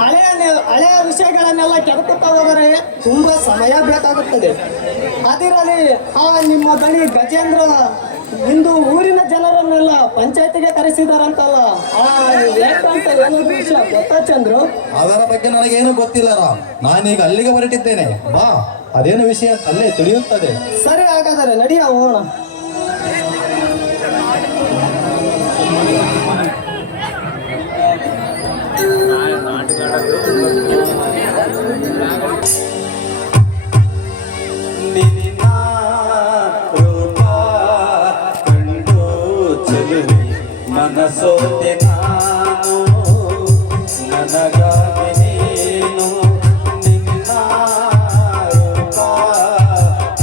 ಹಳೆಯ ವಿಷಯಗಳನ್ನೆಲ್ಲ ಕೆದಕುತ್ತಾ ಹೋದರೆ ತುಂಬಾ ಸಮಯ ಬೇಕಾಗುತ್ತದೆ. ಅದಿರಲಿ, ನಿಮ್ಮ ಬಳಿ ಗಜೇಂದ್ರ ಇಂದು ಊರಿನ ಜನರನ್ನೆಲ್ಲ ಪಂಚಾಯತಿಗೆ ಕರೆಸಿದಾರಂತಲ್ಲ, ಯಾಕಂತ ಏನಾದ್ರು ವಿಷಯ ಗೊತ್ತಾ ಚಂದ್ರು? ಅದರ ಬಗ್ಗೆ ನನಗೇನು ಗೊತ್ತಿಲ್ಲ. ನಾನೀಗ ಅಲ್ಲಿಗೆ ಹೊರಟಿದ್ದೇನೆ. ಬಾ, ಅದೇನು ವಿಷಯ ಅಲ್ಲೇ ತಿಳಿಯುತ್ತದೆ. ಸರಿ, ಹಾಗಾದರೆ ನಡಿಯ ಹೋಗೋಣ. ಮನಸೋತೆ ನಾನು ನನಗಾಗಿ ನೀನು ನಿನ್ನ ರೂಪ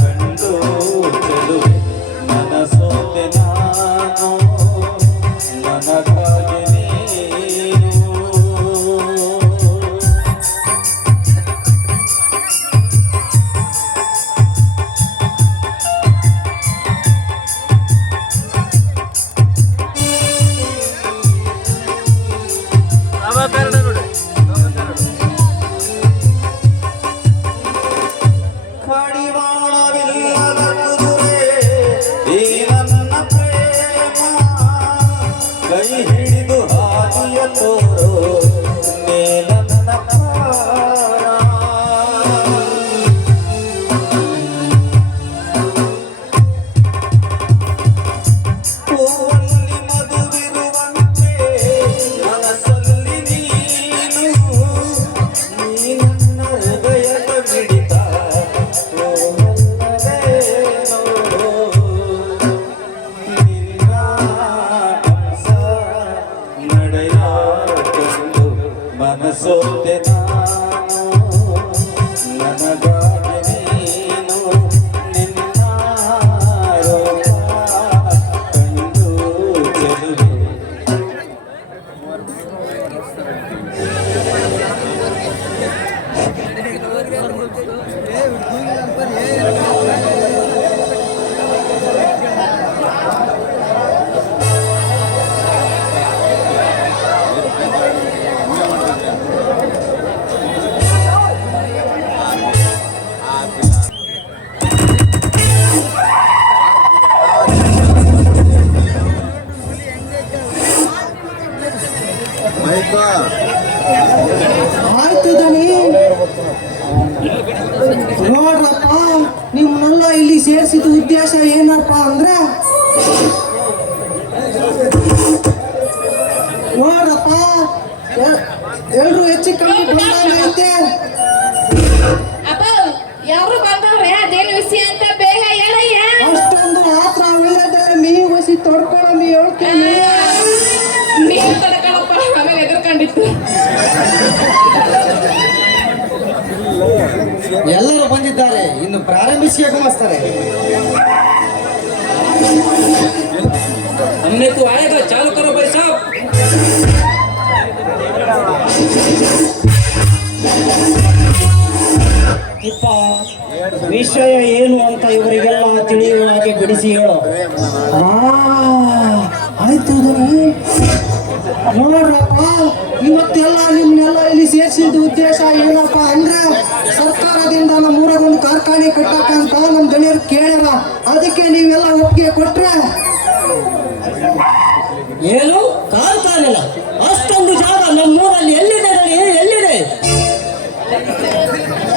ಕಂಡು ಚೆಲುವೆ ಮನಸೋತೆ ನಾನು ನನಗಾಗಿ ನೀನು. ಕಡಿವಾಣವಿಲ್ಲದ ಕುದುರೆ ಈ ನನ್ನ ಪ್ರೇಮ, ಕೈ ಹಿಡಿದು ಹಾದಿಯ ತೋರು ನೀ ನನ್ನ ಪ್ರಾಣ. ಹೂವಲ್ಲಿ ಮಧುವಿರುವಂತೆ ಮನಸ್ಸಲ್ಲಿ ನೀನು, ನೀ ನನ್ನ ಹೃದಯದ ಮಿಡಿತ ಮನಸೋತೆ ನಾನು ನನಗಾಗಿ ನೀನು ನಿನ್ನ ರೂಪ ಕಂಡು ಚೆಲುವೆ. ಆಯ್ತು ದನಿ, ನೋಡ್ರಪ್ಪ, ನಿಮ್ಮನ್ನೆಲ್ಲ ಇಲ್ಲಿ ಸೇರಿಸಿದ ಉದ್ದೇಶ ಏನಪ್ಪ ಅಂದ್ರೆ, ನೋಡ್ರಪ್ಪ, ಎಲ್ರು ಹೆಚ್ಚು ಕಮ್ಮಿ ಬಂದಂಗೈತೆ. ಯಾರು ಬಂದವ್ರೆ? ಅದೇನು ವಿಷಯ ಅಂತ ಬೇಗ ಹೇಳಯ್ಯ. ಅಷ್ಟೊಂದು ಮಾತ್ರ ಇಲ್ಲದೆ ಮೀ ವಸಿ ತೊಡ್ಕೊಳ್ಳೋ ಮೀ ಹೇಳ್ತೀನಿ. ನೀವು ತಡ್ಕೊಳಪ್ಪ, ಆಮೇಲೆ ಎದುರ್ಕೊಂಡಿತ್ತು. ಎಲ್ಲರೂ ಬಂದಿದ್ದಾರೆ, ಇನ್ನು ಪ್ರಾರಂಭಿಸಿ ಆಗಮಿಸ್ತಾರೆ. हमने तो आएगा, चालू करो भाई साहब. ಇಪ್ಪ, ವಿಷಯ ಏನು ಅಂತ ಇವರಿಗೆಲ್ಲ ತಿಳಿಯುವ ಹಾಗೆ ಬಿಡಿಸಿ ಹೇಳು. ಆಯ್ತು ನೋಡ್ರಪ್ಪ, ಇವತ್ತೆಲ್ಲ ನಿಮ್ನೆಲ್ಲ ಇಲ್ಲಿ ಸೇರಿಸಿದ ಉದ್ದೇಶ ಏನಪ್ಪ ಅಂದ್ರೆ, ಸರ್ಕಾರದಿಂದ ನಮ್ಮ ಊರಾಗೊಂದು ಕಾರ್ಖಾನೆ ಕಟ್ಟಕ್ಕಂತ ನಮ್ಮ ಜನರು ಕೇಳ್ಯಾರ. ಅದಕ್ಕೆ ನೀವೆಲ್ಲ ಒಪ್ಪಿಗೆ ಕೊಟ್ರೆ. ಏನು ಕಾರ್ಖಾನೆ? ಅಷ್ಟೊಂದು ಜಾಗ ನಮ್ಮೂರಲ್ಲಿ ಎಲ್ಲಿದೆ? ಎಲ್ಲಿದೆ?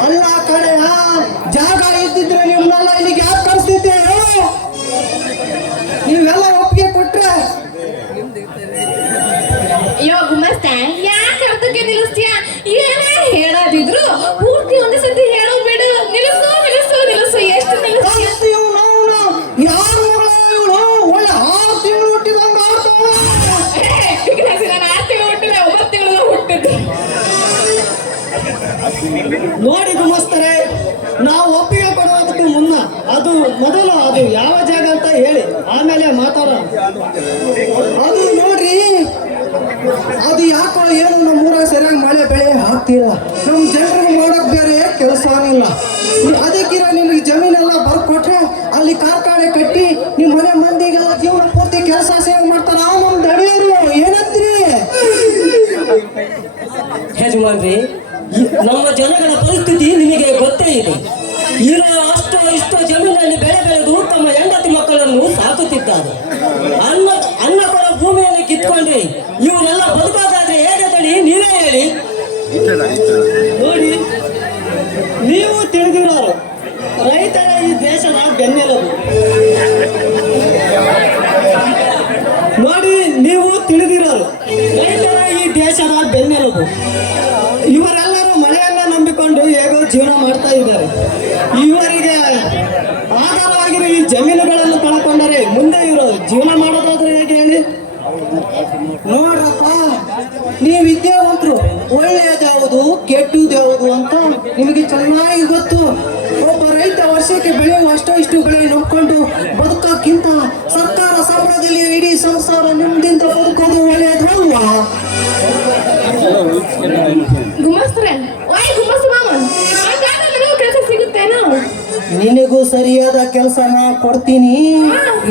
ಅಲ್ಲ ಕಡೆ, ಜಾಗ ಇದ್ದಿದ್ರೆ ನಿಮ್ನೆಲ್ಲ ಇಲ್ಲಿಗೆ ಯಾಕೆ ಕಳಿಸ್ತಿದ್ದೆ? ನೀವೆಲ್ಲ ಒಪ್ಪಿಗೆ ಕೊಟ್ರೆ. ಅಯ್ಯೋ ಗುಮಸ್ತ, ಯಾಕೆ ಅರ್ಧಕ್ಕೆ ನಿಲ್ಲಿಸ್ತೀಯ? ಏನೇ ಹೇಳೋದಿದ್ರು ಪೂರ್ತಿ ಒಂದೇ ಸತಿ ಹೇಳೋ ಬೇಡ. ನಿಲ್ಲಿಸು ನಿಲ್ಲಿಸು ನಿಲ್ಲಿಸು, ಎಷ್ಟು ನಿಲ್ಲಿಸ್ತೀಯ? ಯಾರು ಒಳ್ಳೆ 6 ತಿಂಗಳು ಹುಟ್ಟಿದಂಗ ನಾನು 6 ತಿಂಗಳು ಹುಟ್ಟಿದೆ, 9 ತಿಂಗಳು ಹುಟ್ಟಿದ್ದು. ನೋಡಿ ಗುಮಸ್ತರೆ, ನಾವು ಒಪ್ಪಿಗೆ ಕೊಡುವುದಕ್ಕೆ ಮುನ್ನ ಮೊದಲು ಅದು ಯಾವ ಜಾಗ ಅಂತ ಹೇಳಿ ಆಮೇಲೆ ಮಾತಾಡೋಣ. ಅದು ನೋಡ್ರಿ, ಅದು ಯಾಕೋ ಏನು ನಮ್ಮೂರಾಗ ಸರಿಯಾಗಿ ಮಳೆ ಬೆಳೆ ಆಗ್ತಿಲ್ಲ. ನಮ್ಮ ಜನರಿಗೆ ಮಾಡೋಕ್ ಬೇರೆ ಕೆಲಸ ಇಲ್ಲ. ಅದಕ್ಕಿರ ನಿಮಗೆ ಜಮೀನೆಲ್ಲ ಬರ್ಕೊಟ್ರೆ ಅಲ್ಲಿ ಕಾರ್ಖಾನೆ ಕಟ್ಟಿ ನಿಮ್ಮ ಮನೆ ಮಂದಿಗೆಲ್ಲ ಜೀವನ ಪೂರ್ತಿ ಕೆಲಸ ಸೇವೆ ಮಾಡ್ತಾರ. ನಮ್ಮ ದಡಿಯರು ಏನಂತ್ರಿ? ಯಜಮಾನ್ರಿ, ನಮ್ಮ ಜನಗಳ ಪರಿಸ್ಥಿತಿ ನಿಮಗೆ ಗೊತ್ತೇ ಇದೆ. ಇರೋ ಅಷ್ಟೋ ಇಷ್ಟೋ ಜಮೀನಲ್ಲಿ ಬೆಳೆ ಬೆಳೆದು ತಮ್ಮ ಹೆಂಡತಿ ಮಕ್ಕಳನ್ನು ಸಾಕುತ್ತಿದ್ದಾರೆ. ಅನ್ನ ಕೊಡ ಭೂಮಿಯನ್ನು ಕಿತ್ಕೊಂಡ್ರಿ ಇವರೆಲ್ಲ ಬದುಕೋದಾದ್ರೆ ಹೇಗೆ ತಳಿ ನೀವೇ ಹೇಳಿ. ನೋಡಿ, ನೀವು ತಿಳಿದಿರೋರು ರೈತರ ಈ ದೇಶದ ಬೆನ್ನೆಲುಬು. ನೋಡಿ, ನೀವು ತಿಳಿದಿರೋರು ರೈತರ ಈ ದೇಶದ ಬೆನ್ನೆಲುಬು. ಇವರೆಲ್ಲರೂ ಮಳೆಯನ್ನ ನಂಬಿಕೊಂಡು ಹೇಗೋ ಜೀವನ ಮಾಡ್ತಾ ಇದ್ದಾರೆ. ಇವರಿಗೆ ಆಧಾರವಾಗಿರೋ ಈ ಜಮೀನುಗಳನ್ನು ಕಳ್ಕೊಂಡರೆ ಮುಂದೆ ಇವರು ಜೀವನ ಮಾಡೋದಾದ್ರೆ ಹೇಗೆ ಹೇಳಿ? ನೋಡ್ರಪ್ಪ, ನೀವು ವಿದ್ಯಾವಂತರು, ಒಳ್ಳೆಯದ್ಯಾವುದು ಕೆಟ್ಟದ್ದು ಅಂತ ನಿಮಗೆ ಚೆನ್ನಾಗಿ ಗೊತ್ತು. ಒಬ್ಬ ರೈತ ವರ್ಷಕ್ಕೆ ಬೆಳೆಯುವ ಅಷ್ಟೋ ಇಷ್ಟು ಬೆಳೆ ನಂಬ್ಕೊಂಡು ಬದುಕೋಕ್ಕಿಂತ ಸರ್ಕಾರ ಸಂಬಳದಲ್ಲಿ ಇಡೀ ಸಂಸಾರ ನಿಮ್ದಿಂದ ಬದುಕೋದು ಒಳ್ಳೆಯದಲ್ವಾ? ಗುಮಾಸ್ತ್ರೆ, ಓಯ್ ಗುಮಾಸ್ತ ಮಾಮ, ಹಂಗಾದ್ರೆ ನನಗೂ ಕೆಲಸ ಸಿಗುತ್ತೇನೋ? ನಿನಗೂ ಸರಿಯಾದ ಕೆಲಸನ ಕೊಡ್ತೀನಿ.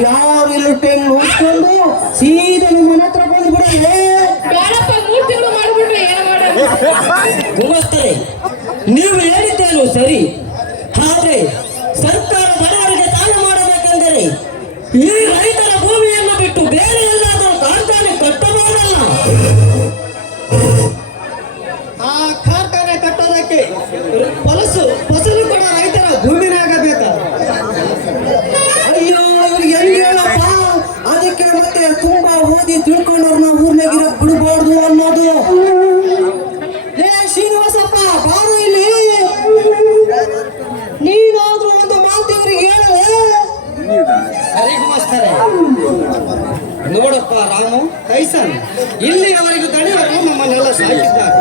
ಯಾರು ಇಲ್ಲಿ ಟೈಮ್ ನೋಡ್ಕೊಂಡು ಸೀದಾ ನಿಮ್ಮ ಹತ್ರ ಬಂದ್ಬಿಡಲೇ. ಬೇಡಪ್ಪ, 3 ತಿಂಗಳು ಮಾಡ್ಬಿಟ್ರೆ ಏನು ಮಾಡೋದು? ಗುಮಾಸ್ತರೆ, ನೀವು ಹೇಳಿದ್ದೇನು ಸರಿ, ಆದ್ರೆ ಸರ್ಕಾರ ಬಡವರಿಗೆ ದಾನ ಮಾಡಬೇಕೆಂದರೆ ಈ ರೈತರ ಭೂಮಿಯನ್ನು ಬಿಟ್ಟು ಬೇರೆ ಎಲ್ಲಾದರೂ ಕಾರ್ಖಾನೆ ಕಟ್ಟಬಹುದಲ್ಲ. ಆ ಕಾರ್ಖಾನೆ ಕಟ್ಟೋದಕ್ಕೆ ಫಸಲು ಕೂಡ ರೈತರ ಭೂಮಿನೇ ಆಗಬೇಕ. ಅಯ್ಯೋ, ಇವ್ರಿಗೆ ಹೆಂಗ್ ಹೇಳಪ್ಪ? ಅದಕ್ಕೆ ಮತ್ತೆ ತುಂಬಾ ಓದಿ ತಿಳ್ಕೊಂಡವ್ರನ್ನ ಊರ್ನಾಗಿರ ಬಿಡಬಾರ್ದು ಅನ್ನೋದು. ಲೇ ಶ್ರೀನಿವಾಸಪ್ಪ, ಬಾರು ಇಲ್ಲಿ. ನೀನಾದ್ರೂ ಒಂದು ಮಾತು ಇವ್ರಿಗೆ ಹೇಳಲೇ. ಸರಿ ಗುಮಾಸ್ತಾರೆ. ನೋಡಪ್ಪ ರಾಮು, ಕೈಸನ್, ಇಲ್ಲಿಯವರೆಗೂ ದಣಿಯರು ನಮ್ಮನ್ನೆಲ್ಲ ಸಾಕಿದ್ದಾರೆ.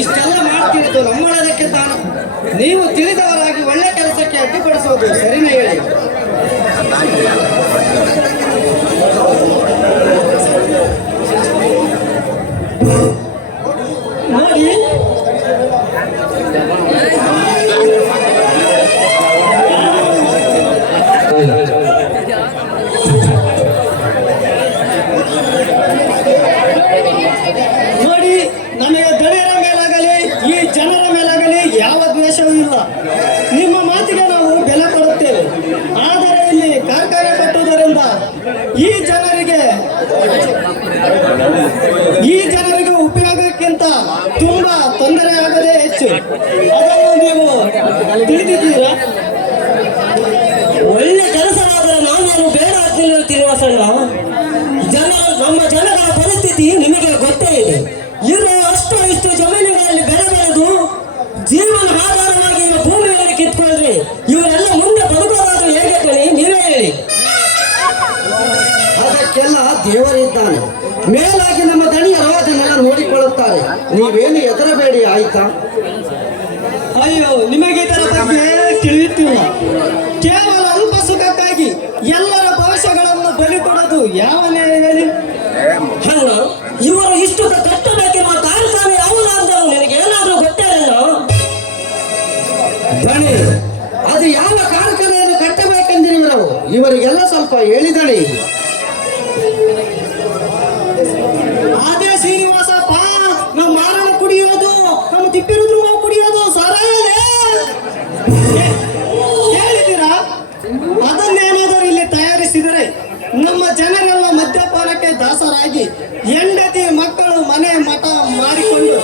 ಇಷ್ಟೆಲ್ಲ ಮಾಡ್ತಿರೋದು ನಮ್ಮೊಳದಕ್ಕೆ ತಾನು. ನೀವು ತಿಳಿದವರಾಗಿ ಒಳ್ಳೆ ಕೆಲಸಕ್ಕೆ ಅಡ್ಡಿಪಡಿಸೋದು ಸರಿನೇ ಹೇಳಿ. ನೋಡಿ, ನೋಡಿ, ನಮಗೆ ದಣಿಯರ ಮೇಲಾಗಲಿ ಈ ಜನರ ಮೇಲಾಗಲಿ ಯಾವ ದ್ವೇಷವೂ ಇಲ್ಲ. ನಿಮ್ಮ ಮಾತಿಗೆ ನಾವು ಬೆಲೆ ಕೊಡುತ್ತೇವೆ. ಆದರೆ ಇಲ್ಲಿ ಕಾರ್ಖಾನೆ ಕಟ್ಟುವುದರಿಂದ ಈ ಜನರಿಗೆ ಉಪಯೋಗಕ್ಕಿಂತ ತುಂಬಾ ತೊಂದರೆ ಆಗದೇ ಹೆಚ್ಚು. ಅದನ್ನು ನೀವು ತಿಳಿದಿದ್ದೀರಾ? ಒಳ್ಳೆ ಕೆಲಸವಾದರೆ ನಾವೇನು ಬೇಡ ಶ್ರೀನಿವಾಸಣ್ಣ. ನಮ್ಮ ಜನಗಳ ಪರಿಸ್ಥಿತಿ ನಿಮಗೆ ಗೊತ್ತೇ ಇದೆ. ಇರೋ ಅಷ್ಟು ಇಷ್ಟು ಜಮೀನುಗಳಲ್ಲಿ ಬೆಳೆ ಬೆಳೆದು ಜೀವನ ಆಧಾರವಾಗಿ ಭೂಮಿಯನ್ನು ಕಿತ್ಕೊಂಡ್ರಿ ಇವರೆಲ್ಲ ಮುಂದೆ ಬದುಕೋದಾದ್ರೂ ಹೇಗೆ ತಳಿ ನೀವೇ ಹೇಳಿ. ಅದಕ್ಕೆಲ್ಲ ದೇವರಿದ್ದಾನೆ. ಮೇಲಾಗಿ ನಮ್ಮ ದಣಿಯರು ಅದನ್ನೆಲ್ಲ ನೋಡಿಕೊಳ್ಳುತ್ತಾರೆ. ನೀವೇನು ಹೆದರಬೇಡಿ, ಆಯ್ತಾ? ಅಯ್ಯೋ, ನಿಮಗೆ ಇದರ ಬಗ್ಗೆ ತಿಳಿಯುತ್ತಿಲ್ಲ. ಕೇವಲ ಅಲ್ಪ ಸುಖಕ್ಕಾಗಿ ಎಲ್ಲರ ಭವಿಷ್ಯಗಳನ್ನು ಬಲಿ ಕೊಡೋದು ಯಾವನೇ ಹೇಳಿ? ಅಣ್ಣ, ಇವರು ಇಷ್ಟು ಕಟ್ಟಬೇಕಿರುವ ಕಾರ್ಖಾನೆ ಯಾವುದಾದ್ರೂ ನಿನಗೆ ಏನಾದ್ರೂ ಗೊತ್ತೇನೋ? ದಣಿ, ಅದು ಯಾವ ಕಾರ್ಖಾನೆಯನ್ನು ಕಟ್ಟಬೇಕೆಂದಿರುವರು ಇವರಿಗೆಲ್ಲ ಸ್ವಲ್ಪ ಹೇಳಿದಣಿ. ಅದೇ ಶ್ರೀನಿವಾಸಪ್ಪ, ನಾವು ಮಾರಣ ಕುಡಿಯೋದು, ನಮ್ಮ ತಿಪ್ಪಿರುದ್ರು ನಾವು ಕುಡಿಯೋದು ಸಾರಾಯಲೇ. ಹೇಳಿದ್ದೀರಾ? ಅದನ್ನೇನಾದರೂ ಇಲ್ಲಿ ತಯಾರಿಸಿದರೆ ನಮ್ಮ ಜನರೆಲ್ಲ ಮದ್ಯಪಾನಕ್ಕೆ ದಾಸರಾಗಿ ಹೆಂಡತಿ ಮಕ್ಕಳು ಮನೆ ಮಠ ಮಾರಿಕೊಂಡು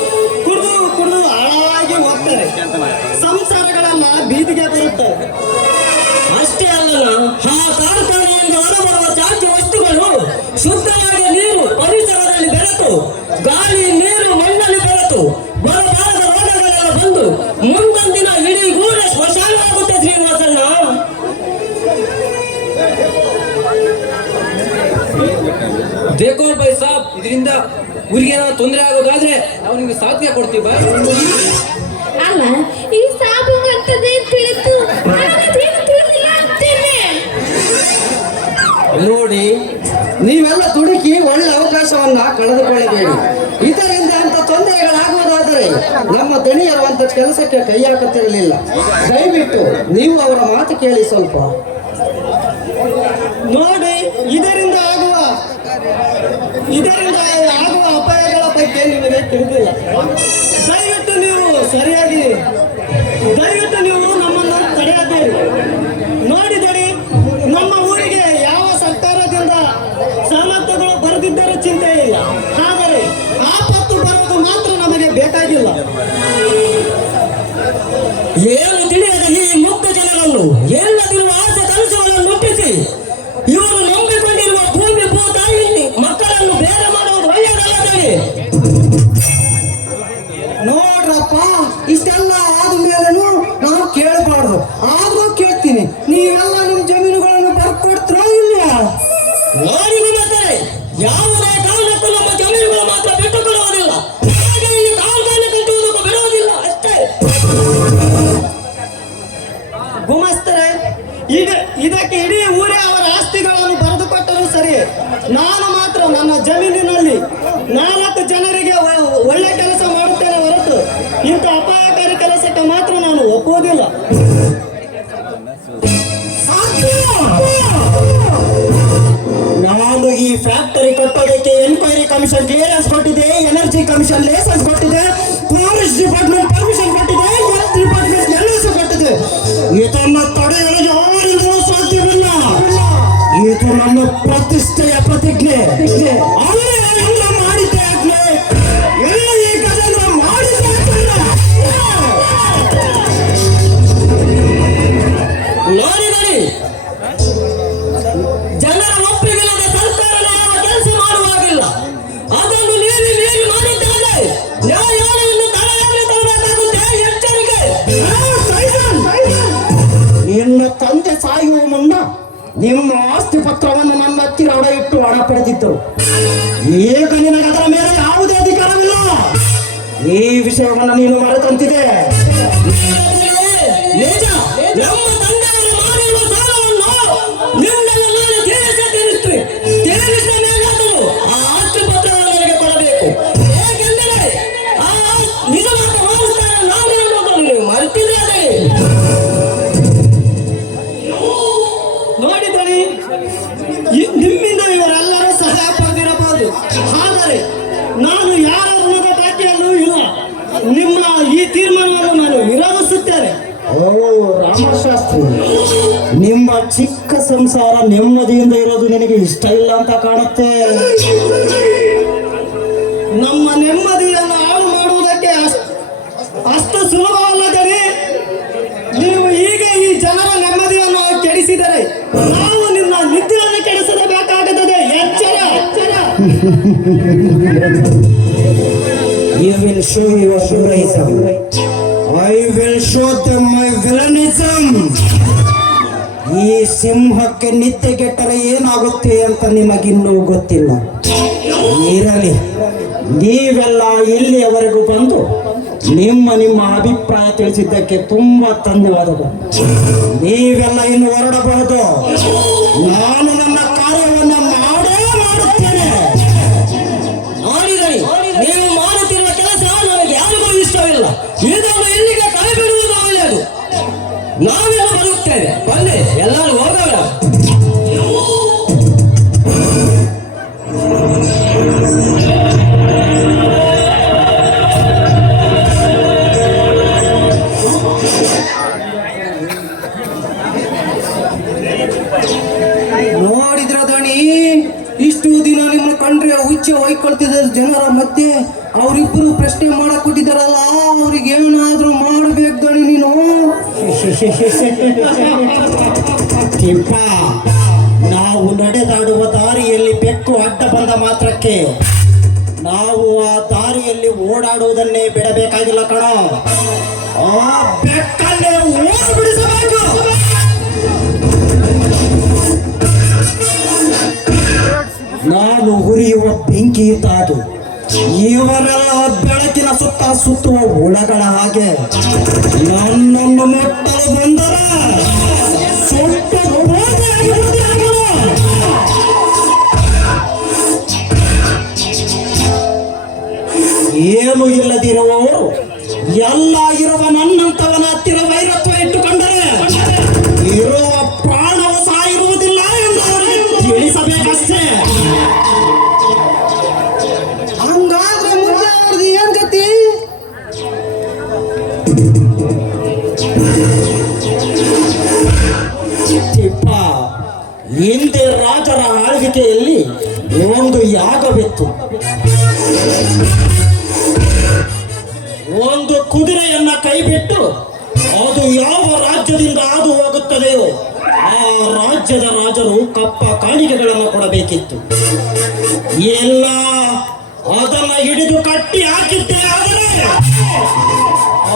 ಕುಡಿದು ಹಾಳಾಗಿ ಹೋಗ್ತಾರೆ. ಸಂಸಾರಗಳೆಲ್ಲ ಬೀದಿಗೆ ಬರುತ್ತವೆ. ಅಷ್ಟೇ ಅಲ್ಲ, ಆ ಕಾರ್ಖಾನೆಯಿಂದ ಹೊರಬರುವ ತ್ಯಾಜ್ಯ ವಸ್ತುಗಳು ಶುದ್ಧವಾಗಿ ನೀರು ಪರಿಸರದಲ್ಲಿ ಬೆರೆತು ಗಾಳಿ ನೀರು ಮಣ್ಣಲ್ಲಿ ಬೆರೆತು ಬರಬಾರದ ರೋಗಗಳೆಲ್ಲ ಬಂದು ಮುಂದೊಂದಿನ ಇಡೀ ಗೂಢ ಸ್ಮಶಾನ ಆಗುತ್ತೆ ಶ್ರೀನಿವಾಸಣ್ಣ. ದೇಖೋ ಬೈ ಸಾಬ್, ಇದರಿಂದ ಊರಿಗೆ ಏನಾದ್ರು ತೊಂದರೆ ಆಗೋದಾದ್ರೆ ನಾವು ನಿಮ್ಗೆ ಸಾಥ್ಯ ಕೊಡ್ತೀವಿ ಬಾ. ಅಲ್ಲ, ಈ ಸಾಬು ಅಂತದೇ ತಿಳಿತು, ನನಗದೇನು ತಿಳಿದಿಲ್ಲ ಅಂತೇನೆ. ನೋಡಿ, ನೀವೆಲ್ಲ ದುಡುಕಿ ಒಳ್ಳೆ ಅವಕಾಶವನ್ನ ಕಳೆದುಕೊಳ್ಳಬೇಡಿ. ಇದರಿಂದ ಅಂತ ತೊಂದರೆಗಳಾಗುವುದಾದರೆ ನಮ್ಮ ದಣಿಯರು ಅಂತ ಕೆಲಸಕ್ಕೆ ಕೈ ಹಾಕುತ್ತಿರಲಿಲ್ಲ. ದಯವಿಟ್ಟು ನೀವು ಅವರ ಮಾತು ಕೇಳಿ ಸ್ವಲ್ಪ. ನೋಡಿ, ಇದರಿಂದ ಆಗುವ ಅಪಾಯಗಳ ಬಗ್ಗೆ ನಿಮಗೆ ತಿಳಿದಿಲ್ಲ. ದಯವಿಟ್ಟು ನೀವು ನಮ್ಮನ್ನು ತಡೆಯಬೇಡಿ. ನೋಡಿದರೆ ನಮ್ಮ ಊರಿಗೆ ಯಾವ ಸರ್ಕಾರದಿಂದ ಸವಲತ್ತುಗಳು ಬರೆದಿದ್ದರೂ ಚಿಂತೆ ಇಲ್ಲ. ಆದರೆ ಆಪತ್ತು ಬರೋದು ಮಾತ್ರ ನಮಗೆ ಬೇಕಾಗಿಲ್ಲ. ಏನು ತಿಳಿಯದ ಈ ಮುಗ್ಧ ಜನರನ್ನು ಎಲ್ಲದಿರುವ ಆಸೆ ಕನಸುಗಳನ್ನು ಮುಟ್ಟಿಸಿ ಇವರು ನಂಬಿಕೊಂಡಿರುವ ಭೂಮಿ ಭೂತಾಯಿ ಮಕ್ಕಳನ್ನು ಬೇರೆ ಮಾಡುವುದು ಒಳ್ಳೆಯದಲ್ಲದೆ. ನೋಡ್ರಪ್ಪ, ಇಷ್ಟೆಲ್ಲ ಆದ್ಮೇಲೆನು ನಾವು ಕೇಳಬಾರ್ದು. ಆದ್ರೂ ಕೇಳ್ತೀನಿ, ನೀವೆಲ್ಲ ನಿಮ್ ಜಮೀನುಗಳನ್ನು ಬರ್ಕೊಡ್ತೀರೋ ಇಲ್ವಾ? ನಾನಿಗೂ ಬರ್ತಾರೆ. ಯಾವುದೇ ಕಾರಣಕ್ಕೂ ನಮ್ಮ ಜಮೀನುಗಳು ಮಾತ್ರ ಬಿಟ್ಟುಕೊಡುವುದಿಲ್ಲ. ಹಾಗೆ ಈ ಕಾರ್ಖಾನೆ ಕಟ್ಟುವುದಕ್ಕೂ ಬಿಡುವುದಿಲ್ಲ ಅಷ್ಟೇ. ಗುಮಸ್ತರೆ, ಇದಕ್ಕೆ ಇಡೀ ಊರೇ ಅವರ ಆಸ್ತಿಗಳನ್ನು ಬರೆದುಕೊಟ್ಟರೂ ಸರಿ, ನಾನು ಮಾತ್ರ ನನ್ನ ಜಮೀನಿನಲ್ಲಿ 4 ಜನರಿಗೆ ಒಳ್ಳೆ ಕೆಲಸ ಮಾಡುತ್ತೇನೆ ಹೊರತು ಇಂಥ ಅಪಾಯಕಾರಿ ಕೆಲಸಕ್ಕೆ ಮಾತ್ರ ನಾನು ಒಪ್ಪುವುದಿಲ್ಲ. ನಾನು ಈ ಫ್ಯಾಕ್ಟರಿ ಕಟ್ಟೋದಕ್ಕೆ ಎನ್ಕ್ವೈರಿ ಕಮಿಷನ್ ಕ್ಲಿಯರೆನ್ಸ್ ಕೊಟ್ಟಿದೆ, ಎನರ್ಜಿ ಕಮಿಷನ್ ಲೈಸೆನ್ಸ್ ಕೊಟ್ಟಿದೆ, ಫಾರೆಸ್ಟ್ ಡಿಪಾರ್ಟ್ಮೆಂಟ್ ಪರ್ಮಿಷನ್ ಕೊಟ್ಟಿದೆ, ಹೆಲ್ತ್ ಡಿಪಾರ್ಟ್ಮೆಂಟ್ ಎಲ್ಲವೂ ಕೊಟ್ಟಿದೆ. ಇದನ್ನು ತಡೆಯಲು ಯಾರಿಂದಲೂ ಸಾಧ್ಯವಿಲ್ಲ. ಇದು ನನ್ನ ಪ್ರತಿಷ್ಠೆಯ ಪ್ರತಿಜ್ಞೆ. ಅವರೇ ಎಲ್ಲ ಮಾಡಿದ್ದೆ ಆಜ್ಞೆ, ಎಲ್ಲ ಈ ಗಜೇಂದ್ರ ಮಾಡಿದ್ದೆ ನೋಡಿದರೆ ಜನರ ಒಪ್ಪಿಗೆಲ್ಲದೆ ಸರ್ಕಾರ ಯಾವ ಕೆಲಸ ಮಾಡುವಾಗಿಲ್ಲ. ಅದನ್ನು ನೀರಿ ಮಾಡಿದ್ದಾರೆ. ನ್ಯಾಯಾಲಯವನ್ನು ತಡೆಯಾಗಲಿ ತರಬೇಕಾಗುತ್ತೆ. ಎಚ್ಚರಿಕೆ. ನಿನ್ನ ತಂದೆ ಸಾಯುವ ಮುನ್ನ ನಿಮ್ಮ ಆಸ್ತಿ ಪತ್ರವನ್ನು ನನ್ನ ಹತ್ತಿರ ಅಡ ಇಟ್ಟು ಹಣ ಪಡೆದಿದ್ದರು. ಈಗ ನಿನಗೆ ಅದರ ಮೇಲೆ ಯಾವುದೇ ಅಧಿಕಾರವಿಲ್ಲ. ಈ ವಿಷಯವನ್ನು ನೀನು ಮರೆತಂತಿದೆ. ನಿಜ, ನಮ್ಮ ತಂದೆಯವರು ಮಾಡಿರುವ ಸಾಲವನ್ನು ನಿನ್ನಲ್ಲಿ ನಾನು ತೀರಿಸಿದ ಮೇಲೆ ಆ ಆಸ್ತಿ ಪತ್ರವನ್ನು ನನಗೆ ಕೊಡಬೇಕು. ಏಕೆಂದರೆ ಆ ನಿಜವಾದ ವಾರಸ್ದಾರ ನಾನು ಎನ್ನುವುದನ್ನು ನೀವು ಮರೆತಿದ್ದಾರೆ. ನೋಡಿದರೆ ನಿಮ್ಮಿಂದ ಇವರೆಲ್ಲರೂ ಸಹಾಯ ಪಡೆದಿರಬಹುದು. ಆದರೆ ನಾನು ಯಾರ ಋಣದ ಬಾಕಿಯಲ್ಲೂ ಇಲ್ಲ. ನಿಮ್ಮ ಈ ತೀರ್ಮಾನವನ್ನು ನಾನು ವಿರೋಧಿಸುತ್ತೇನೆ. ಓ ರಾಮಶಾಸ್ತ್ರಿ, ನಿಮ್ಮ ಚಿಕ್ಕ ಸಂಸಾರ ನೆಮ್ಮದಿಯಿಂದ ಇರೋದು ನಿನಗೆ ಇಷ್ಟ ಇಲ್ಲ ಅಂತ ಕಾಣುತ್ತೆ. ನಮ್ಮ ನೆಮ್ಮದಿಯನ್ನು ಹಾಳು ಮಾಡುವುದಕ್ಕೆ ಅಷ್ಟು ಸುಲಭವಲ್ಲದೆ ನೀವು ಹೀಗೆ ಈ ಜನರ ನೆಮ್ಮದಿಯನ್ನು ಕೆಡಿಸಿದರೆ ನಾವು ನಿಮ್ಮ ನಿದ್ರೆಯನ್ನು ಕೆಡಿಸಬೇಕಾಗುತ್ತದೆ. ಎಚ್ಚರ. You will show your heroism. I will show them my villainism. ಈ ಸಿಂಹಕ್ಕೆ ನಿದ್ದೆಗೆಟ್ಟರೆ ಏನಾಗುತ್ತೆ ಅಂತ ನಿಮಗಿನ್ನೂ ಗೊತ್ತಿಲ್ಲ. ಇರಲಿ, ನೀವೆಲ್ಲ ಇಲ್ಲಿಯವರೆಗೂ ಬಂದು ನಿಮ್ಮ ಅಭಿಪ್ರಾಯ ತಿಳಿಸಿದ್ದಕ್ಕೆ ತುಂಬಾ ಧನ್ಯವಾದಗಳು. ನೀವೆಲ್ಲ ಇನ್ನು ಹೊರಡಬಹುದು. ನಾನು ನನ್ನ ಕಾರ್ಯವನ್ನು ಮಾಡುತ್ತೇನೆ. ನೋಡಿದರೆ ನೀವು ಮಾಡುತ್ತಿರುವ ಕೆಲಸ ನನಗೆ ಯಾರಿಗೂ ಇಷ್ಟವಿಲ್ಲ. ಇದನ್ನು ಇಲ್ಲಿಗೆ ಕೈ ಬಿಡುವುದು ಒಳ್ಳೆಯದು. ನಾವೆಲ್ಲ ಬರುತ್ತೇವೆ. ಬನ್ನಿ, ಎಲ್ಲರೂ ಹೋಗೋಣ. ನೋಡಿದ್ರ ದಣಿ, ಇಷ್ಟು ದಿನ ನಿಮ್ಮ ಕಂಡ್ರೆ ಹುಚ್ಚ ಹೊಯ್ಕೊಳ್ತಿದ್ದಾರೆ ಜನರ ಮಧ್ಯೆ. ಅವರಿಬ್ಬರು ಪ್ರಶ್ನೆ ಮಾಡಕ್ ಕೊಟ್ಟಿದ್ದಾರಲ್ಲ, ಅವ್ರಿಗೆ ಏನಾದ್ರೂ ಮಾಡ್ಬೇಕು ದಣಿ ನೀನು. ತಿಪ್ಪ, ನಾವು ನಡೆದಾಡುವ ದಾರಿಯಲ್ಲಿ ಬೆಕ್ಕು ಅಡ್ಡ ಬಂದ ಮಾತ್ರಕ್ಕೆ ನಾವು ಆ ದಾರಿಯಲ್ಲಿ ಓಡಾಡುವುದನ್ನೇ ಬಿಡಬೇಕಾಗಿಲ್ಲ ಕಣ. ಆ ಬೆಕ್ಕನ್ನೇ ಓಡಿಬಿಡಿಸಬೇಕು. ನಾನು ಹುರಿಯುವ ಬೆಂಕಿ ಇದ್ದಾದು. ಇವರೆಲ್ಲ ಬೆಳಕಿನ ಸುತ್ತ ಸುತ್ತುವ ಹುಳಗಳ ಹಾಗೆ ನನ್ನನ್ನು ಮುಟ್ಟಲು ಬಂದರೆ ಸುಟ್ಟು ಏನು ಇಲ್ಲದಿರುವವರು ಎಲ್ಲ ಇರುವ ನನ್ನಂತವನ ಹತ್ತಿರ ವೈರತ್ವ ಇಟ್ಟುಕೊಂಡರೆ ಇರುವ ಪ್ರಾಣವು ಸಾಯಿರುವುದಿಲ್ಲ ಎಂದು ಅವರಿಗೆ ತಿಳಿಸಬೇಕಷ್ಟೇ. ಹಂಗಾದ್ರೆ ಮುಂದೆ ತಿಪ್ಪ, ಹಿಂದೆ ರಾಜರ ಆಳ್ವಿಕೆಯಲ್ಲಿ ಒಂದು ಯಾಗವಿತ್ತು. ಒಂದು ಕುದುರೆಯನ್ನ ಕೈಬಿಟ್ಟು ಅದು ಯಾವ ರಾಜ್ಯದಿಂದ ಹಾದು ಹೋಗುತ್ತದೆಯೋ ಆ ರಾಜ್ಯದ ರಾಜರು ಕಪ್ಪ ಕಾಣಿಕೆಗಳನ್ನು ಕೊಡಬೇಕಿತ್ತು. ಎಲ್ಲ ಅದನ್ನ ಹಿಡಿದು ಕಟ್ಟಿ ಹಾಕಿದ್ದೆ, ಆದರೆ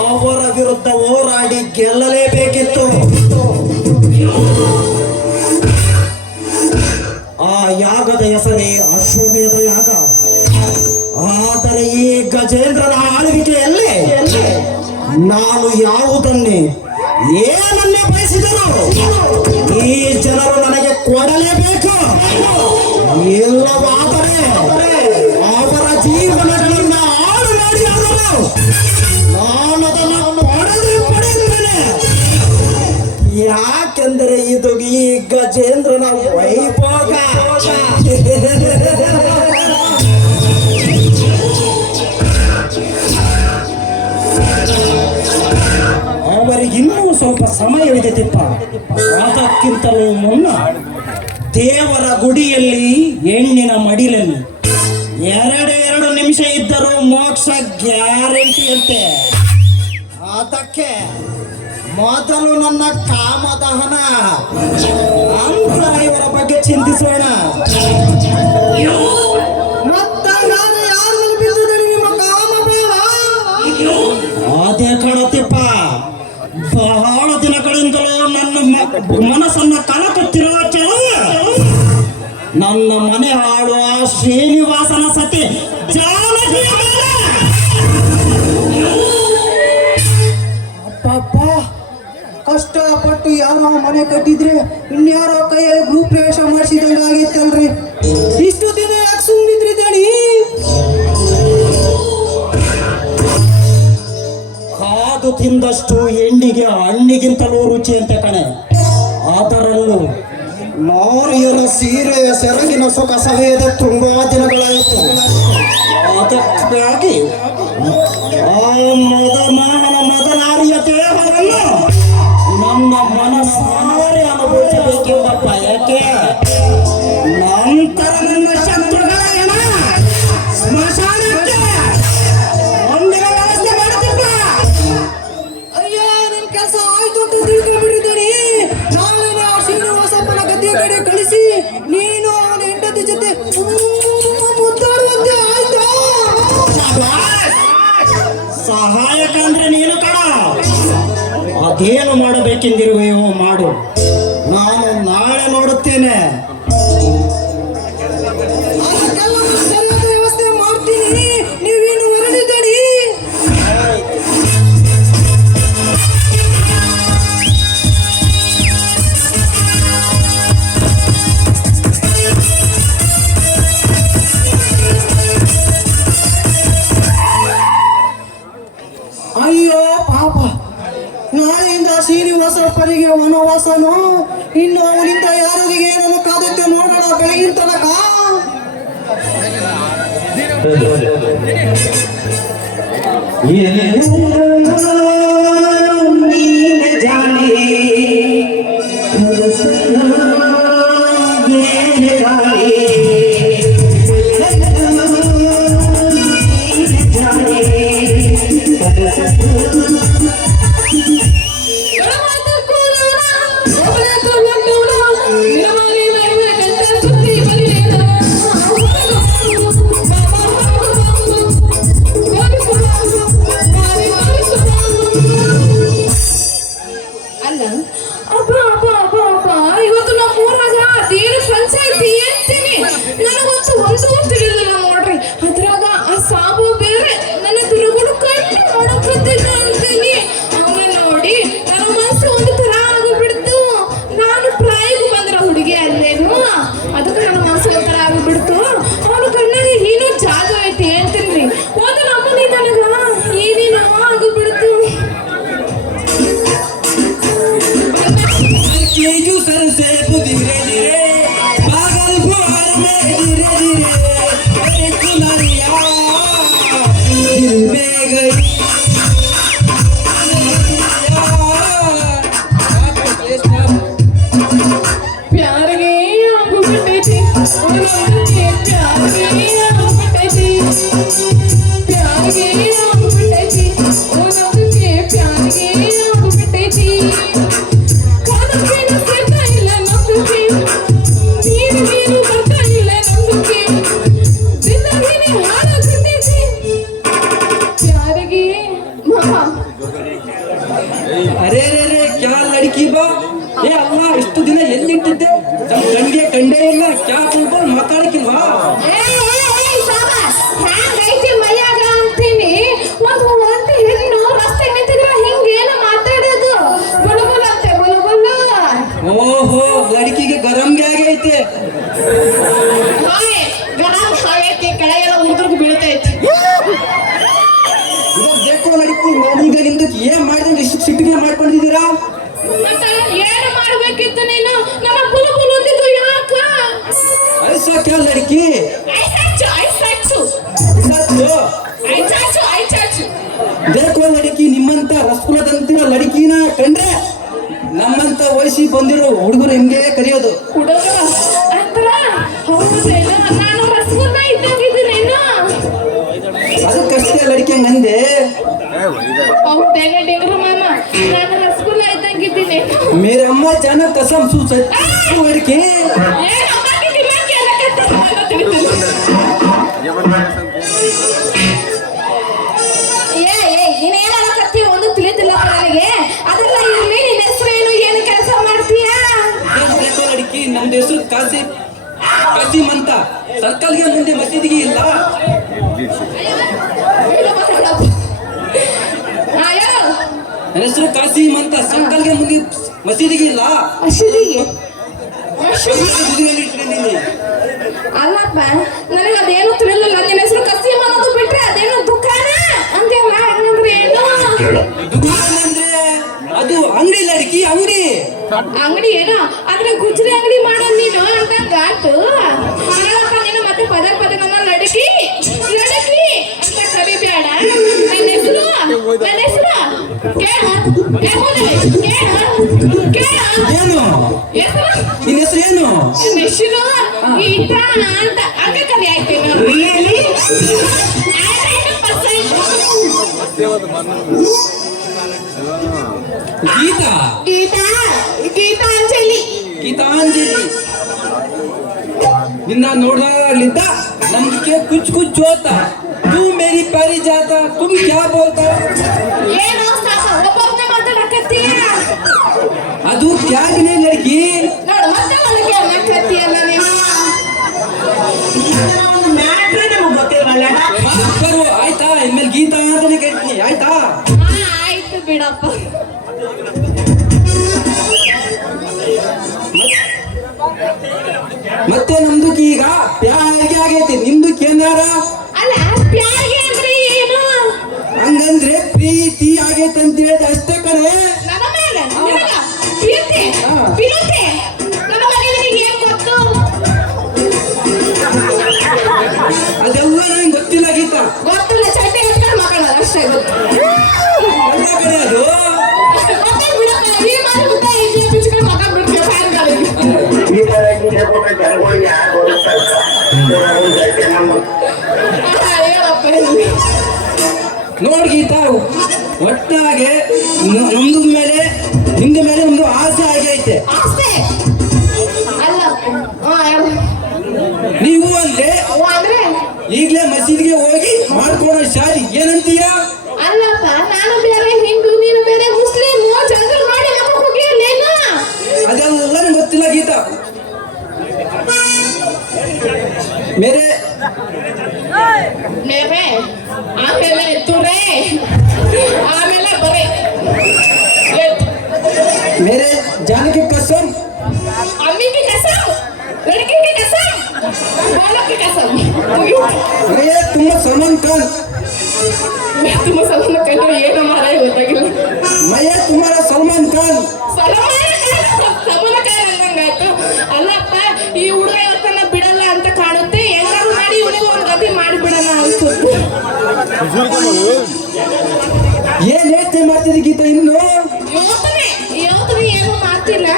ಅವರ ವಿರುದ್ಧ ಹೋರಾಡಿ ಗೆಲ್ಲಲೇಬೇಕಿತ್ತು. ಆ ಯಾಗದ ಹೆಸರೇ ಅಶ್ವಮೇಧ ಯಾಗ. ಆದರೆ ಈ ಗಜೇಂದ್ರನ ಆಳ್ವಿಕೆಯಲ್ಲಿ ನಾನು ಯಾವುದನ್ನೇ ಏನನ್ನೇ ಬಯಸಿದರು ಈ ಜನರು ನನಗೆ ಕೊಡಲೇಬೇಕು. ಇಲ್ಲವಾದರೆ ಅವರ ಜೀವನಗಳನ್ನು ಹಾಳು ಮಾಡಿ ಆದರು ನಾನು ಅದನ್ನು ಪಡೆಯುತ್ತೇನೆ. ಯಾಕೆಂದರೆ ಇದು ಈ ಗಜೇಂದ್ರನ ವೈಭೋಗ. ಅವರಿಗಿನ್ನೂ ಸ್ವಲ್ಪ ಸಮಯವಿದೆ ತಿಪ್ಪ. ಅದಕ್ಕಿಂತಲೂ ಮುನ್ನ ದೇವರ ಗುಡಿಯಲ್ಲಿ ಹೆಣ್ಣಿನ ಮಡಿಲಲ್ಲಿ 2 ನಿಮಿಷ ಇದ್ದರೂ ಮೋಕ್ಷ ಗ್ಯಾರಂಟಿ ಅಂತೆ. ಅದಕ್ಕೆ ಮೊದಲು ನನ್ನ ಕಾಮದಹನ, ನಂತರ ಇವರ ಬಗ್ಗೆ ಚಿಂತಿಸೋಣ. ಅದೇ ಕಣತಿಪ್ಪ, ಬಹಳ ದಿನಗಳಿಂದಲೂ ನನ್ನ ಮನಸ್ಸನ್ನ ಕಲಕುತ್ತಿರುವ ಕೆಲವು ನನ್ನ ಮನೆ ಹಾಳು ಆ ಶ್ರೀನಿವಾಸನ ಸತಿ ಜಾನಕಿಯ ಮೇಲೆ. ಅಪ್ಪಪ್ಪ, ಕಷ್ಟಪಟ್ಟು ಯಾರೋ ಮನೆ ಕಟ್ಟಿದ್ರೆ ಇನ್ಯಾರೋ ಕೈಯಲ್ಲಿ ಗೃಹ ಪ್ರವೇಶ ಮಾಡಿಸಿದಂಗೆ ಆಗಿತ್ತಲ್ರಿ. ಇಷ್ಟು ದಿನ ಯಾಕೆ ಸುಮ್ಮನಿದ್ರಿ ದಣಿ? ಕಾದು ತಿಂದಷ್ಟು ಹೆಣ್ಣಿಗೆ ಹಣ್ಣಿಗಿಂತಲೂ ರುಚಿ ಅಂತ ಕಣೆ. ಅದರಲ್ಲೂ ನಾರಿಯರ ಸೀರೆಯ ಸೆರಗಿನ ಸುಖ ಸವೆಯದ ತುಂಬಾ ದಿನಗಳಾಯಿತು. ಅದಕ್ಕಾಗಿ ಆ ಮದನಾರಿಯ ದೇಹವನ್ನು ನನ್ನ ಮನಸ್ಸಾರೆ ಅನುಭವಿಸಬೇಕೆಂಬ ಬಯಕೆ. ನಂತರ ನನ್ನ ಶತ್ರುಗಳ ಸ್ಮಶಾನಕ್ಕೆ ಒಂದೇ ವ್ಯವಸ್ಥೆ ಮಾಡುತ್ತಿಲ್ಲ. ಅಯ್ಯ, ನಿನ್ ಕೆಲಸ ಆಯ್ತು ಅಂತ ತಿಳ್ಕೊಂಡ್ಬಿಟ್ಟಿದ್ದಾನೆ. ನಾಳೆ ಆ ಶ್ರೀನಿವಾಸಪ್ಪನ ಗದ್ದೆ ಕಡೆ ಕಳಿಸಿ ನೀನು ಅವನ ಹೆಂಡತಿ ಜೊತೆ ಮುದ್ದಾಡುವಂತೆ ಆಯ್ತು. ಸಹಾಯಕ ಅಂದ್ರೆ ನೀನು ಕಣ. ಅದೇನು ಮಾಡಬೇಕೆಂದಿರುವೆಯೋ ಮಾಡು, ನಾನು ನಾಳೆ ನೋಡುತ್ತೇನೆ. ಅದಕ್ಕೆಲ್ಲ ಸರಿಯಾದ ವ್ಯವಸ್ಥೆ ಮಾಡ್ತೀನಿ. ನೀವೇನು ಹೊರಡಿದ್ದಾಡಿ? ಅಯ್ಯೋ ಪಾಪ, ನಾಳೆಯಿಂದ ಶ್ರೀನಿವಾಸಪ್ಪನಿಗೆ ವನವಾಸನು. ಇನ್ನು ಅವನಿಂದ ಯಾರಿಗೆ ಏನನ್ನು ಕಾದಿತ್ತು ನೋಡೋಣ ಬೆಳಗಿನ ತನಕ. ಅಲ್ಲ, ಅಬ್ಬ ಅಬ್ಬ ಅಬ್ಬ ಅಬ್ಬ, ಇವತ್ತು ನಮ್ಮ ಊರಾಗ ಅದೇನು ಪಂಚಾಯ್ತಿ ಅಂತೀನಿ. ನನಗಂತೂ ಒಂದು ತಿಳಿಲಿಲ್ಲ ನೋಡ್ರಿ. ಅದ್ರಾಗ ಆ ಸಾಬು ಬೇರೆ ನನ್ನ ತಿರುಗುಡು ಕಂಡು ನೋಡಕತ್ತಿಲ್ಲ ಅಂತೀನಿ. ಅವನ ನೋಡಿ ನನ್ನ ಮನಸ್ಸು ಒಂದು ತರ ಆಗಿಬಿಡ್ತು. ನಾನು ಪ್ರಾಯಕ್ಕೆ ಬಂದಿರೋ ಹುಡುಗಿ ಅಲ್ಲೇನು, ಅದಕ್ಕೆ ನನ್ನ ಮನಸ್ಸು ಒಂಥರ ಆಗಿಬಿಡ್ತು. ಅವನ ಕಣ್ಣಾಗ ಏನೋ ಜಾದು ಐತಿ ಅಂತೀನಿ. ಒಂದು ನಮ್ಮನೆ ನನಗ ಏನೇನೋ ಆಗಿಬಿಡ್ತು. सर से धीरे धीरे भागलपुर में धीरे धीरे कुमारिया दिल में गई ಯಾರಿಗೆ ಮಾಮ ಅರೆ ರೇ ರೇ ಕ್ಯಾ ಲಡ್ಕಿ ಬಾ ಏ ಅಲ್ಲ ಇಷ್ಟು ದಿನ ಎಲ್ಲಿಟ್ಟಿದ್ದೆ ನಮ್ಮ ಕಣ್ಗೆ ಕಂಡೇ ಇಲ್ಲ ಕ್ಯಾ ಕುಳ್ಕೊಂಡು ಮಾತಾಡಕ್ಕಿಲ್ವಾ ಹ್ಯಾಂಗೈತಿ ಮೈಯಾಗ ಅಂತೀನಿ ಒಂದು ಹೆಣ್ಣು ರಸ್ತೆ ನಿಂತಿದ್ರೆ ಹಿಂಗೇನು ಮಾತಾಡೋದು ಬುಲಬುಲ್ ಅಂತೆ ಬುಲಬುಲ್ ಓಹೋ ಲಡ್ಕಿಗೆ ಗರಂಗೆ ಆಗೈತೆ ಗರಂ ಆಗೈತಿ ಕೆಳಗೆಲ್ಲ ಹುಡುಗರಿಗೆ ಬೀಳ್ತೈತಿ ಇವಾಗ ಬೇಕು ಲಡ್ಕಿ ನಾನೀಗ ನಿಮ್ದಕ್ಕೆ ಏನ್ ಮಾಡಿದ್ರೆ ಇಷ್ಟು ಸಿಟ್ಟಿಗೆ ಮಾಡ್ಕೊಂಡಿದ್ದೀರಾ ಮತ್ತೆ ಏನು ಮಾಡ್ಬೇಕಿತ್ತು ನೀನು ನನ್ನ ಬುಲಬುಲ್ ಅಂದಿದ್ದು ಯಾಕ ಐಸಾ ಕ್ಯಾ ಲಡ್ಕಿ ಐಸಾಚು ದೇಕೋ ಲಡಕಿ ನಿಮ್ಮಂತ ರಸಗುಲ್ಲದಂತಿರೋ ಲಡಕಿನ ಕಂಡ್ರೆ ನಮ್ಮಂತ ವಯಸ್ಸಿ ಬಂದಿರೋ ಹುಡುಗರು ಹಿಂಗೆ ಕರೆಯೋದು ಹುಡುಗ ಅಂದ್ರ ಹೌದೇನ ನಾನು ರಸಗುಲ್ಲ ಇದ್ದಂಗಿದ್ದೀನೇನು ಅದಕ್ಕಷ್ಟೇ ಲಡಕಿ ಹಂಗಂದೆ ಹೌದೇನ ಡಿಗ್ರು ಮಾಮ ನಾನು ರಸಗುಲ್ಲ ಇದ್ದಂಗಿದ್ದೀನೇನು ಮೇರೆ ಅಮ್ಮ ಜಾನ ಕಸಂ ಸೂಸ ಲಡಕಿ ಏನು ಅಮ್ಮಕ್ಕೆ ಕಿಮ್ಮಕ್ಕೆ ಅನ್ನಕತ್ತಿ ತಿಳಿತಿಲ್ಲ ನೀನೇನು ಅನ್ನಕತ್ತಿ ಒಂದು ತಿಳಿದಿಲ್ಲ ನನಗೆ ಅದೆಲ್ಲ ಇರ್ಲಿ ನಿನ್ನ ಹೆಸರೇನು ಏನು ಕೆಲಸ ಮಾಡ್ತೀಯಾ ದೇಕೋ ಲಡಕಿ ನಮ್ದು ಹೆಸರು ಕಾಸಿಮ್ ಅಂತ ಸರ್ಕಲ್ಗೆ ಮುಂದೆ ಮಸೀದಿಗೆ ಇಲ್ಲ ನನ್ನ ಹೆಸರು ಕಾಸಿಮ್ ಅಂತ ಸರ್ಕಲ್ಗೆ ಮುಂದೆ ಮಸೀದಿಗೆ ಇಲ್ಲ ಮಸೀದಿಗೆ ಮದುವೆಯಲ್ಲಿ ಇಟ್ಕೊಂಡಿದ್ದೀನಿ ಅಲ್ಲಪ್ಪ ನನಗೆ ಅದೇನು ತಿಳಿಲಿಲ್ಲ ನಿನ್ನ ಹೆಸರು ಕಸೀಮ್ ಅನ್ನೋದು ಬಿಟ್ರೆ ಅದೇನು ದುಕಾನ ಅಂತೆಲ್ಲ ಹಂಗಂದ್ರೆ ಏನು ದುಕಾನ್ ಅಂದ್ರೆ ಅದು ಅಂಗಡಿ ಲಡಕಿ ಅಂಗಡಿ ಅಂಗಡಿ ಏನೋ ಆದ್ರೆ ಗುಜ್ರಿ ಅಂಗಡಿ ಮಾಡೋ ನೀನು ಅಂತ ಗಾಟು ಅಲ್ಲಪ್ಪ ನೀನು ಮತ್ತೆ ಪದೇ ಪದೇ ನನ್ನ ಲಡಕಿ ಲಡಕಿ ಅಂತ ಕರಿಬೇಡ ನನ್ನ ಹೆಸರು ಕೇಳ ಏನು ಹೆಸರು ನಿನ್ನ ಹೆಸರು ಏನು ನನ್ನ ಹೆಸರು ಗೀತ ಅಂತ ಹಂಗ ಕರಿ ಆಯ್ತೇನು ಗೀತಾ ಗೀತಾಂಜಲಿ ಗೀತಾಂಜಲಿ ನಿನ್ನ ನೋಡಾಗ್ಲಿದ್ದ ನಮ್ಗೆ ಕುಚ್ ಕುಚ್ ಹೋತಾ तू मेरी प्यारी जाता तुम क्या बोलता ಏನೋ ಸಾಕ ಒಬ್ಬೊಬ್ಬನೇ ಮಾತಾಡಕತ್ತೀಯ ಅದು ಕ್ಯಾಗಿನೇ ಲಡ್ಕಿ ನೋಡು ಮತ್ತೆ ನನಗೆ ಅನ್ನಕತ್ತೀಯಲ್ಲ ನೀನು ಒಂದು ಮ್ಯಾಟ್ರೇ ನಮಗೆ ಗೊತ್ತಿರಲ್ಲ ಬರು ಆಯ್ತಾ ಇನ್ಮೇಲೆ ಗೀತಾ ಅಂತಾನೆ ಕೇಳ್ತೀನಿ ಆಯ್ತಾ ಆಯ್ತು ಬಿಡಪ್ಪ ಮತ್ತೆ ನಮ್ದು ಈಗ ಪ್ಯಾರಿಗೆ ಆಗೈತಿ ನಿಮ್ದು ಕೇಂದ್ರ ಅಲ್ಲ ಪ್ಯಾರಿಗೆ ಅಂದ್ರೆ ಏನು ಹಂಗಂದ್ರೆ ಪ್ರೀತಿ ಆಗೈತೆ ಅಂತ ಹೇಳಿದ ಅಷ್ಟೇ ಕಡೆ ನನ್ನ ಮೇಲೆ ನಿನಗ ಪ್ರೀತಿ ಪ್ರೀತಿ ನನ್ನ ಬಗ್ಗೆ ನಿನಗೆ ಏನು ಗೊತ್ತು ಅದೆಲ್ಲ ನಂಗೆ ಗೊತ್ತಿಲ್ಲ ಗೀತಾ ಗೊತ್ತಿಲ್ಲ ಚಡ್ಡಿ ಎತ್ಕೊಂಡು ಮಕ್ಕಳು ಅಷ್ಟೇ ಗೊತ್ತು ಎಲ್ಲ ಕಡೆ ಅದು ಮತ್ತೆ ಬಿಡಪ್ಪ ಈ ಮಾತು ಗೊತ್ತಾ ಇಲ್ಲಿ ಬಿಚ್ಕೊಂಡು ಮಕ್ಕ ಬಿಡ್ತೀವಿ ಫ್ಯಾನ್ಗಳಿಗೆ ಹೇಳಪ್ಪ ನೋಡ್ ಗೀತಾ ಒಟ್ಟಾಗೆ ನಮ್ದು ಮೇಲೆ ನಿಮ್ದು ಮೇಲೆ ನಮ್ದು ಆಸೆ ಆಗೈತೆ ಆಸ್ತೆ ಅಲ್ಲ ನೀವು ಅಂದ್ರೆ ಅಂದ್ರೆ ಈಗ್ಲೇ ಮಸೀದಿಗೆ ಹೋಗಿ ಮಾಡ್ಕೊಳೋ ಶಾದಿ ಏನಂತೀಯ ಅಲ್ಲಪ್ಪ ನಾನು ಬೇರೆ ಹಿಂದೂ ನೀನು ಬೇರೆ ಮುಸ್ಲಿಂ ಜನರು ಮಾಡಿ ನಮಗೆ ಹೋಗಿರ್ಲೇನು ಅದೆಲ್ಲ ನಂಗೆ ಗೊತ್ತಿಲ್ಲ ಗೀತಾ ಮೇರೆ ಮೇರೆ ಆಮೇಲೆ ತುರೆ ಆಮೇಲೆ ಬರೆ मेरे जान की कसम अम्मी की कसम लड़की की कसम बालों की कसम मैं तुम सलमान खान मैं तुम सलमान खान ಏನು ಮಾರಾಯ ಗೊತ್ತಾಗಿಲ್ಲ मैं तुम्हारा सलमान खान ಸಲಮಾನ ಕಾಲ ಅಂದಂಗಾಯ್ತು ಅಲ್ಲಪ್ಪ ಈ ಹುಡುಗ ಇವತ್ತನ್ನ ಬಿಡಲ್ಲ ಅಂತ ಕಾಣುತ್ತೆ ಹೆಂಗಾರು ಮಾಡಿ ಇವನಿಗೆ ಒಂದು ಗತಿ ಮಾಡಿಬಿಡೋಣ ಅನ್ಸುತ್ತೆ ಏನ್ ಯೋಚನೆ ಮಾಡ್ತಿದ್ದಿ ಗೀತಾ ಇನ್ನು ಯೋಚನೆ ಏನು ಮಾಡ್ತಿಲ್ಲ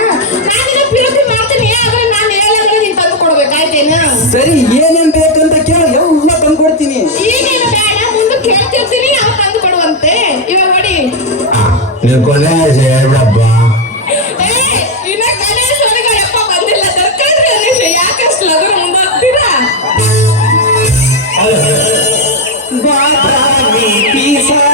ನಾನಿಗೆ ಪ್ರೀತಿ ಮಾಡ್ತೀನಿ ಆದ್ರೆ ನಾನು ಹೇಳಿದ್ರೆ ನೀನು ತಂದು ಕೊಡ್ಬೇಕಾಯ್ತೇನು ಸರಿ ಏನೇನ್ ಬೇಕಂತ ಕೇಳಿ ಎಲ್ಲ ತಂದ್ಕೊಡ್ತೀನಿ ಈಗೇನು ಬೇಡ ಮುಂದೆ ಕೇಳ್ತಿರ್ತೀನಿ ಅವ್ರು ತಂದು ಕೊಡುವಂತೆ ಇವಾಗ ನೋಡಿ ಇನ್ನ ಗಣೇಶ್ವರಿಗೆ ಯಪ್ಪ ಬಂದಿಲ್ಲ ತರ್ಕೊಂಡ್ರಿ ಗಣೇಶ ಯಾಕಷ್ಟು ಲಗನ ಮುಂದೆ ಹೋಗ್ತೀರಾ ಪೀಸಾ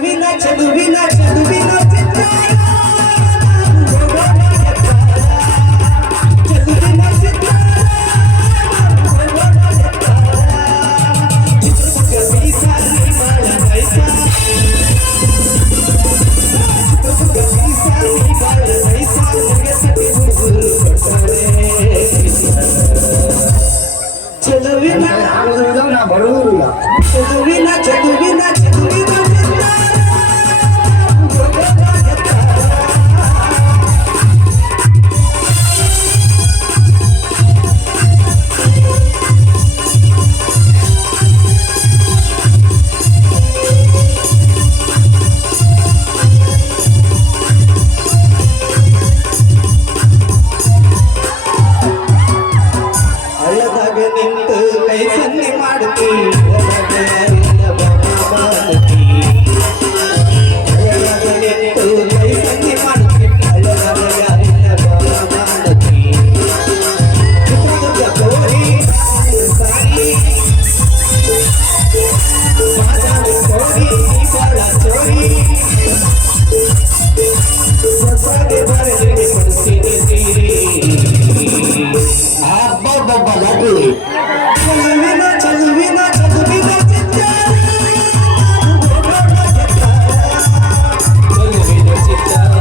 ಚೆಲುವಿನ ಚೆಲುವಿನ ಚೆಲುವಿನ ಚಿತ್ತಾರ ಚೆಲುವಿನ ಚಿತ್ತಾರ ಚೆಲುವಿನ ಚೆಲುವಿನ ಚೆಲುವಿನ ಚೆಲುವಿನ ಹಳ್ಳದಾಗ ನಿಂತು ಕೈ ಸನ್ನೆ ಮಾಡುತ್ತಿ ಹಳ್ಳದಾಗ ನಿಂತು ಕೈ ಸನ್ನೆ ಮಾಡುತ್ತಿ ಹಳ್ಳದಾಗ ಯಾರಿಲ್ಲ ಮಾಡುತ್ತಿ ಚಿತ್ರದುರ್ಗ ಕೋರಿ ಸಾರಿ ಮಾತಾಡಿ ಕೋರಿ ಬಾಳ ಚೋರಿ ಹೊಸಗೆ ಬರಲಿ ಕೊಡ್ತೀನಿ ತೀರಿ ಚೆಲುವಿನ ಚೆಲುವಿನ ಚೆಲುವಿನ ಚಿತ್ತಾರ ಚೆಲುವಿನ ಚಿತ್ತಾರ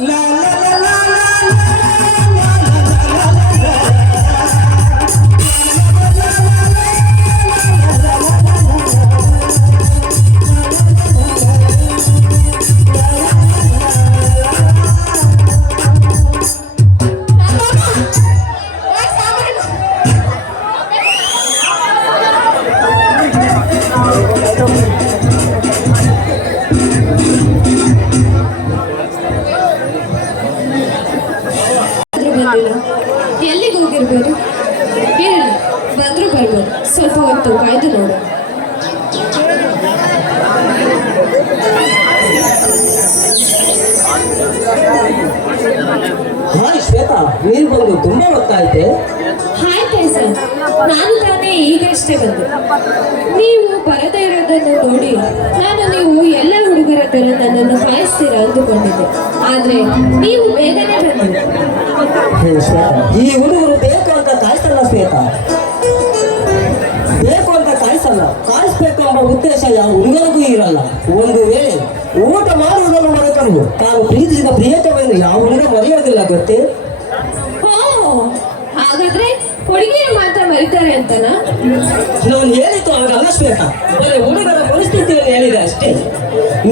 La la la ಎಲ್ಲಿಗೆ ಹೋಗಿರ್ಬೋದು? ಇರಲಿ, ಬಂದ್ರು ಬರ್ಬೋದು. ಸ್ವಲ್ಪ ಹೊತ್ತು ಕಾಯ್ದು ನೋಡು. ಹಾಯ್ ಶ್ವೇತಾ, ನೀನು ಬಂದು ತುಂಬಾ ಹೊತ್ತಾಯ್ತೆ. ಹಾಯ್ ಸರ್, ನಾನು ತಾನೇ ಈಗಷ್ಟೇ ಬಂದೆ. ನೀವು ಬರದೇ ಇರೋದನ್ನು ನೋಡಿ ನಾನು ನೀವು ಎಲ್ಲ ಹುಡುಗರ ತರ ನನ್ನನ್ನು ಕಾಯಿಸ್ತೀರಾ ಅಂದುಕೊಂಡಿದ್ದೆ. ಆದ್ರೆ ನೀವು ಬೇಗನೆ ಬಂದ್ರಿ. ಶ್ವೇತಾ, ಈ ಹುಡುಗರು ಬೇಕು ಅಂತ ಕಾಯಿಸಲ್ಲ ಶ್ವೇತಾ, ಬೇಕು ಅಂತ ಕಾಯಿಸಲ್ಲ. ಕಾಯಿಸ್ಬೇಕು ಎಂಬ ಉದ್ದೇಶ ಯಾವ ಹುಡುಗರಿಗೂ ಇರಲ್ಲ. ಒಂದು ವೇಳೆ ಊಟ ಮಾಡುವುದನ್ನು ಮರೆತರು ತಾನು ಪ್ರೀತಿಸಿದ ಪ್ರಿಯತವನ್ನು ಯಾವ ಹುಡುಗ ಮರೆಯೋದಿಲ್ಲ ಗೊತ್ತೇ. ಓ, ಹಾಗಾದ್ರೆ ಹುಡುಗಿಯ ಮಾತ್ರ ಮರಿತಾರೆ ಅಂತನಾ? ನಾನು ಹೇಳಿದ್ದು ಹಾಗಲ್ಲ ಶ್ವೇತಾ, ಬರೀ ಹುಡುಗರ ಪರಿಸ್ಥಿತಿಯನ್ನು ಹೇಳಿದೆ ಅಷ್ಟೇ.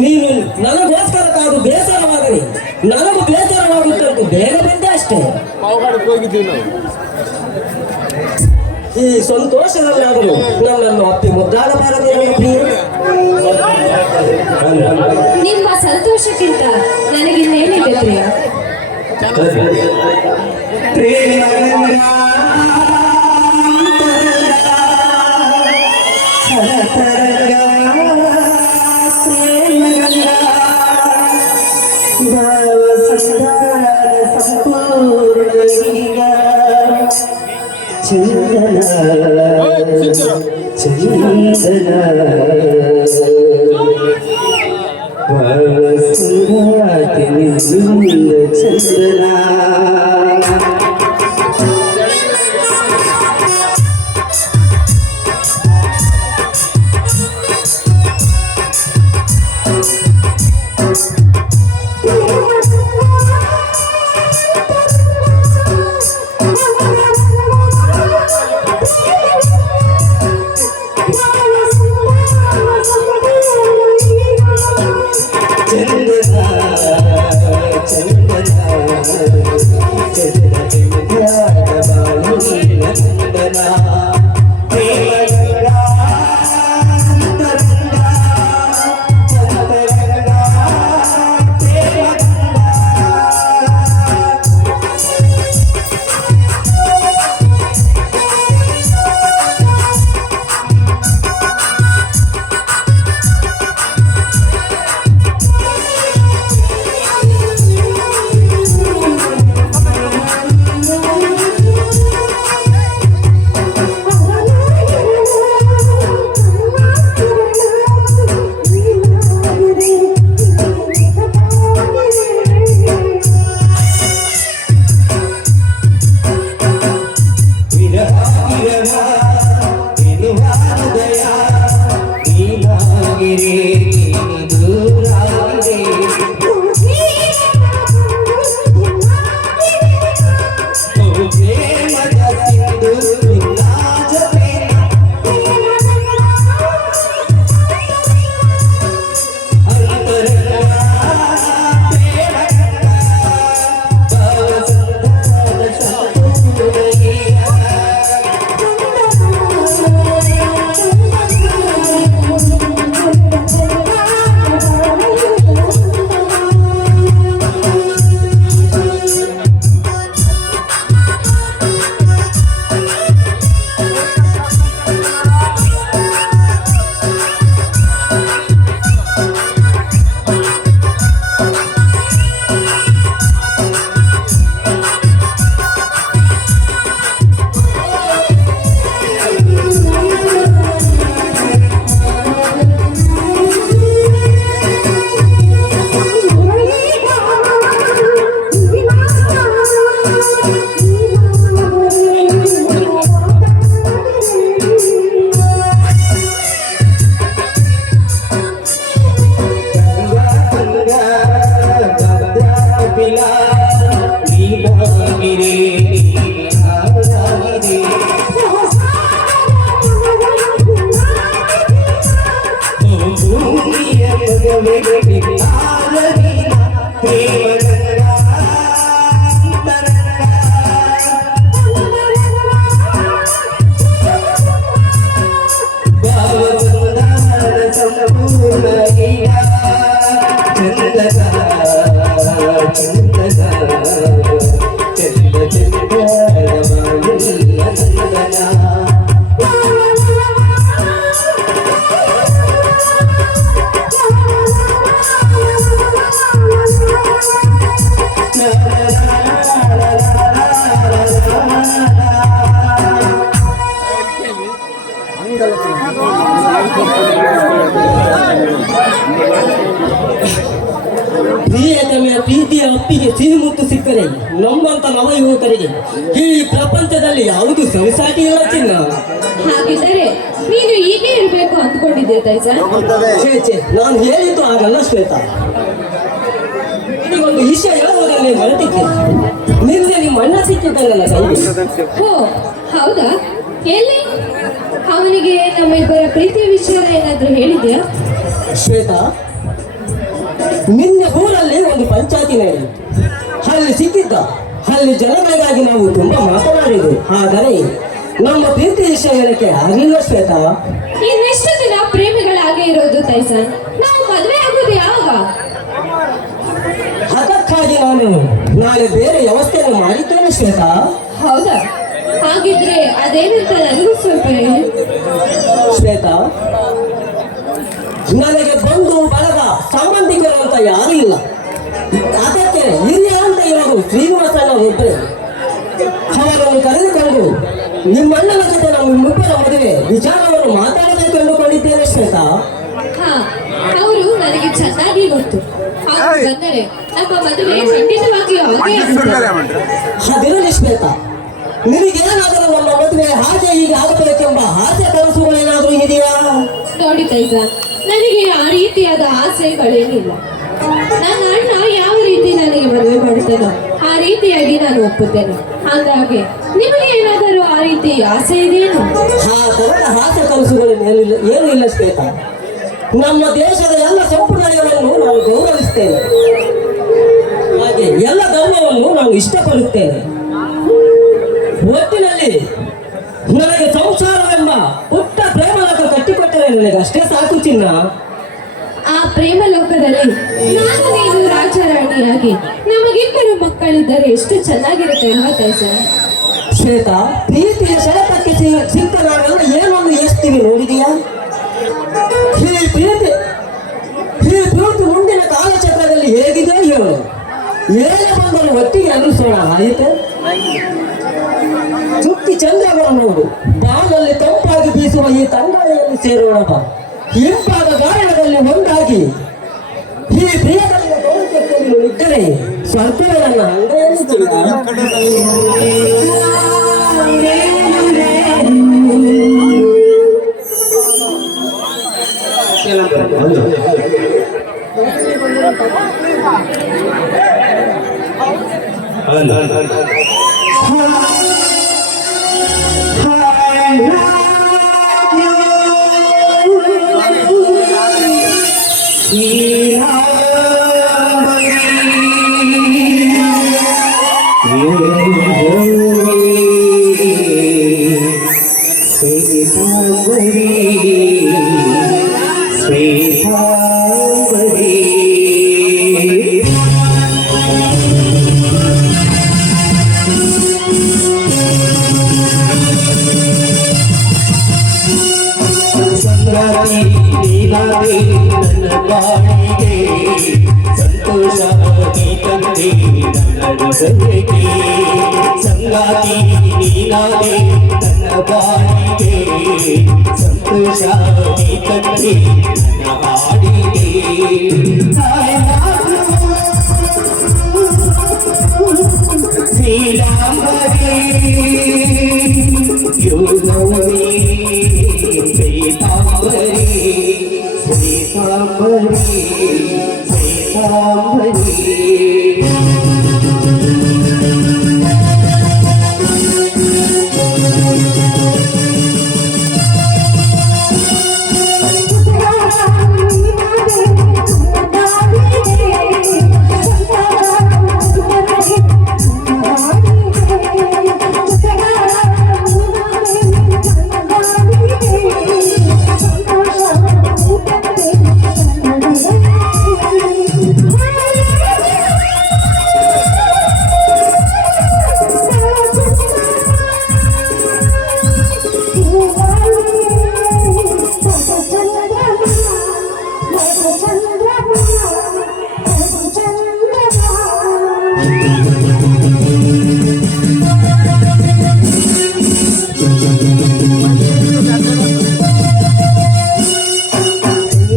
ನೀನು ನನಗೋಸ್ಕರ ಕಾದು ಬೇಸರವಾಗಲಿ, ನನಗೂ ಬೇಸರವಾಗುತ್ತಂತೂ ಬೇಗ ಬಂದೆ ಅಷ್ಟೇ. ಈ ಸಂತೋಷದಲ್ಲಾದರೂ ನನ್ನನ್ನು ಅಪ್ಪಿ ಮುದ್ದಾಡಬಾರದೆ ನನ್ನ ಪ್ರಿಯ. ನಿಮ್ಮ ಸಂತೋಷಕ್ಕಿಂತ ನನಗಿನ್ನೇನಿದೆ ಪ್ರಿಯ? ಚಂದನ ಪ್ರಿಯತಮೆಯ ಪ್ರೀತಿಯ ಅಪ್ಪಿಗೆ ಸಿಹಿ ಮುತ್ತು ಸಿಕ್ಕರೆ ನಮ್ಮಂತ ನವ ಯುವಕರಿಗೆ ಈ ಪ್ರಪಂಚದಲ್ಲಿ ಯಾವುದು ಸರಿಸಾಟಿ ಇಲ್ಲ ಚಿನ್ನ. ಹಾಗಿದ್ದರೆ ನೀನು ಹೀಗೆ ಇರಬೇಕು ಅಂದ್ಕೊಂಡಿದ್ದೆ ತೈಜ. ಛೇ, ನಾನು ಹೇಳಿದ್ದು ಆಗಲ್ಲ ಶ್ವೇತಾ. ಇದೊಂದು ವಿಷಯ ಹೇಳುವುದನ್ನೇ ಮರೆತಿದ್ದೆ. ನಿನ್ನೆ ನಿಮ್ಮ ಅಣ್ಣ ಸಿಕ್ಕಿದ್ದಲ್ಲ ಕೈಗೆ. ಓ ಹೌದಾ? ಎಲ್ಲಿ? ಅವನಿಗೆ ನಮ್ಮಿಬ್ಬರ ಪ್ರೀತಿಯ ವಿಷಯ ಏನಾದ್ರೂ ಹೇಳಿದ್ಯಾ? ಶ್ವೇತಾ, ನಿನ್ನೆ ಊರಲ್ಲಿ ಒಂದು ಪಂಚಾಯತಿ ನಡೆಯಿತು. ಅಲ್ಲಿ ಸಿಕ್ಕಿದ್ದ. ಅಲ್ಲಿ ಜನಗಳಿಗಾಗಿ ನಾವು ತುಂಬಾ ಮಾತನಾಡಿದ್ವು. ಆದರೆ ನಮ್ಮ ಪ್ರೀತಿ ವಿಷಯ ಹೇಳಕ್ಕೆ ಆಗಲಿಲ್ಲ ಶ್ವೇತಾ. ಇನ್ನೆಷ್ಟು ದಿನ ಪ್ರೇಮಿಗಳಾಗೇ ಇರೋದು ತೈಸನ್? ನಾವು ಮದುವೆ ಆಗೋದು ಯಾವಾಗ? ಅದಕ್ಕಾಗಿ ನಾನು ನಾಳೆ ಬೇರೆ ವ್ಯವಸ್ಥೆಯನ್ನು ಮಾಡಿದ್ದೇನೆ ಶ್ವೇತಾ. ಹೌದಾ? ಹಾಗಿದ್ರೆ ಅದೇನಂತ ನನಗೂ ಸ್ವಲ್ಪ ಹೇಳಿ. ಶ್ವೇತಾ, ನನಗೆ ಬಂಧು ಬಳಗ ಸಂಬಂಧಿಕರು ಅಂತ ಯಾರೂ ಇಲ್ಲ. ಅದಕ್ಕೆ ಹಿರಿಯ ಅಂತ ಇರೋದು ಶ್ರೀನಿವಾಸನ ಒಬ್ಬರೇ. ಅವರನ್ನು ಕರೆದುಕೊಂಡು ನಿಮ್ಮಣ್ಣನ ಜೊತೆ ನಮ್ಮಿಬ್ಬರ ಮದುವೆ ವಿಚಾರವನ್ನು ಮಾತಾಡಬೇಕು ಎಂದುಕೊಂಡಿದ್ದೇನೆ ಶ್ವೇತಾ. ಹಾ, ಅವರು ನನಗೆ ಚೆನ್ನಾಗಿ ಗೊತ್ತು. ಹಾಗೆ ಬಂದರೆ ನಮ್ಮ ಮದುವೆ ಖಂಡಿತವಾಗಿಯೂ ಹಾಗೆ ಆಗುತ್ತೆ. ಅದಿರಲಿ ಶ್ವೇತಾ, ನಿನಗೇನಾದರೂ ನಮ್ಮ ಮದುವೆ ಹಾಗೆ ಹೀಗೆ ಆಗಬೇಕೆಂಬ ಆಸೆ ಕನಸುಗಳೇನಾದರೂ ಇದೆಯಾ? ನೋಡಿ ತೈಜ, ನನಗೆ ಆ ರೀತಿಯಾದ ಆಸೆಗಳೇನಿಲ್ಲ. ನನ್ನ ಅಣ್ಣ ಯಾವ ರೀತಿ ನನಗೆ ಮದುವೆ ಮಾಡುತ್ತಾನೋ ಆ ರೀತಿಯಾಗಿ ನಾನು ಒಪ್ಪುತ್ತೇನೆ. ಹಾಗಾಗಿ ನಿಮಗೆ ಏನಾದರೂ ಆ ರೀತಿ ಆಸೆ ಇದೆಯೇನು? ಆ ತರದ ಆಸೆ ಕನಸುಗಳು ಏನೂ ಇಲ್ಲ ಶ್ವೇತಾ. ನಮ್ಮ ದೇಶದ ಎಲ್ಲ ಸಂಪ್ರದಾಯವನ್ನು ನಾವು ಗೌರವಿಸ್ತೇನೆ. ಹಾಗೆ ಎಲ್ಲ ಧರ್ಮವನ್ನು ನಾವು ಇಷ್ಟಪಡುತ್ತೇನೆ. ಒಟ್ಟಿನಲ್ಲಿ ನನಗೆ ಸಂಸಾರವೆಂಬ ಪುಟ್ಟ ಪ್ರೇಮಲೋಕ ಕಟ್ಟಿಕೊಟ್ಟರೆ ನನಗೆ ಅಷ್ಟೇ ಸಾಕು ಚಿನ್ನ. ಆ ಪ್ರೇಮ ಲೋಕದಲ್ಲಿ ನಾನು ನೀನು ರಾಜರಾಣಿಯಾಗಿ ನಮಗಿಬ್ಬರು ಮಕ್ಕಳಿದ್ದರೆ ಎಷ್ಟು ಚೆನ್ನಾಗಿರುತ್ತೆ ಅಲ್ವಾ ತೈಜ? ಶ್ವೇತಾ, ಪ್ರೀತಿಯ ಸೆಳೆತಕ್ಕೆ ಸಿಕ್ಕ ನಾವೆಲ್ಲ ಏನೊಂದು ಎಸ್ತೀವಿ ನೋಡಿದೀಯಾ? ಈ ಪ್ರೀತಿ ಮುಂದಿನ ಕಾಲಚಕ್ರದಲ್ಲಿ ಹೇಗಿದೆ ಹೇಳು. ಏನೇ ಬಂದರೂ ಒಟ್ಟಿಗೆ ಅನುಸೋಣ ಆಯಿತು. ಚುಕ್ಕಿ ಚಂದ್ರವನ್ನು ನೋಡು. ಬಾನಲ್ಲಿ ತಂಪಾಗಿ ಬೀಸುವ ಈ ತಂಗಾಳಿಯಲ್ಲಿ ಸೇರೋಣ ಬಾ. ಇಂಪಾದ ಗಾಯನದಲ್ಲಿ ಒಂದಾಗಿ ಈ ಪ್ರಿಯದಲ್ಲಿ ಗೌರವದಲ್ಲಿ ಇದ್ದರೆ ಸ್ವರ್ಗವೇ ನನ್ನ ಅಂಗೈಯಲ್ಲಿ ನನ್ನ ಬಾಳಿಗೆ ಸಂತೋಷ ತಂದೆ ನನ್ನ ಹೃದಯಕ್ಕೆ ಸಂಗಾತಿ ನೀನಾದೆ ನನ್ನ ಬಾಳಿಗೆ ಸಂತೋಷ ತಂದೆ ನನ್ನ ಹಾಡಿಗೆ ಶ್ರೀರಾಮರೇ ಯೋಗವೇ ಶ್ರೀತಾಂಬರೇ ಶ್ರೀತಾಂಬರೇ ಶ್ರೀತಾಂಬರೇ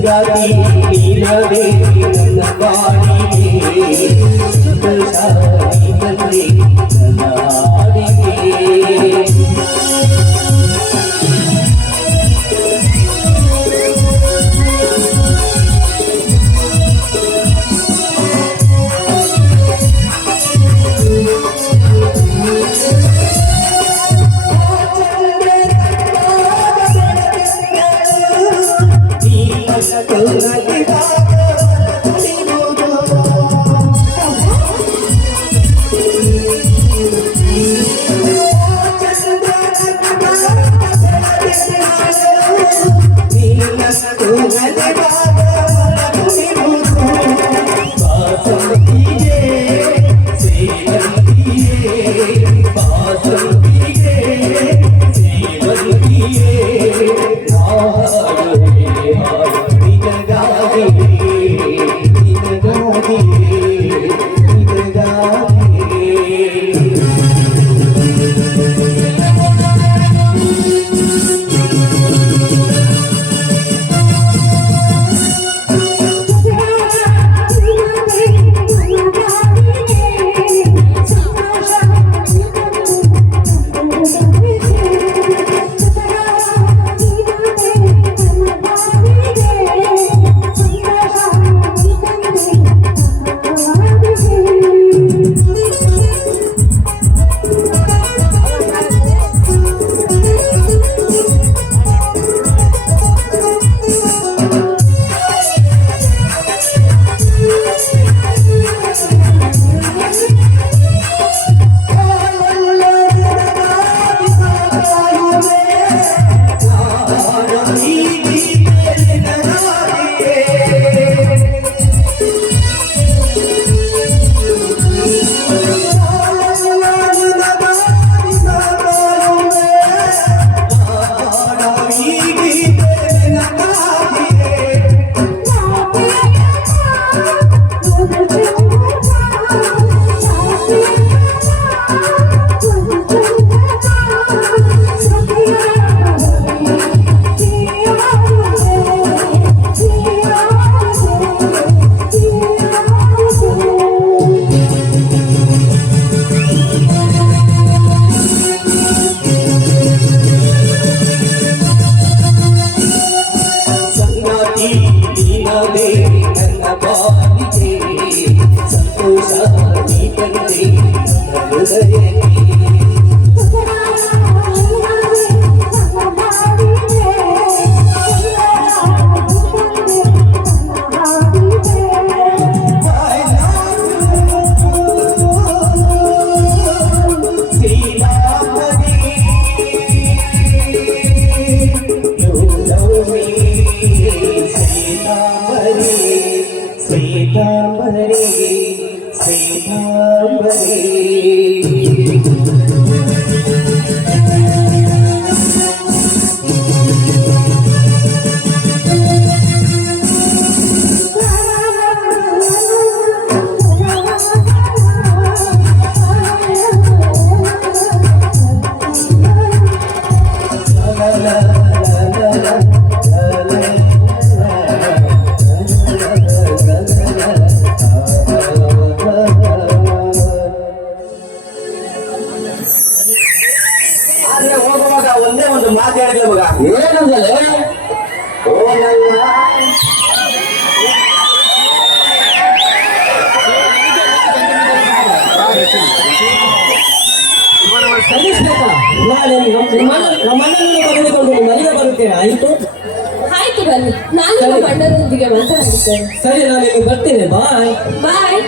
ಗಾಡಿ ನೀನವೇ ನನ್ನ ಬಾಡಿಗೆ ಶಾದಿ ಬಂದೆ ನನ್ನ ಹಾಡಿಗೆ ಒಂದೇ ಒಂದು ಮಾತು ಹೇಳಿದ್ಲೆ ಮಗ. ಏನಂದ್ರೆ ನಾಳೆ ನಮ್ಮಣ್ಣನನ್ನು ಕರೆದುಕೊಂಡು ಮನೆಗೆ ಬರುತ್ತೇನೆ, ಆಯಿತು? ಆಯ್ತು ಬನ್ನಿ, ನಾನು ನಿಮ್ಮ ಅಣ್ಣನೊಂದಿಗೆ ಮಾತನಾಡುತ್ತೇನೆ. ಸರಿ, ನಾನು ಇಲ್ಲಿ ಬರ್ತೇನೆ. ಬಾಯ್ ಬಾಯ್.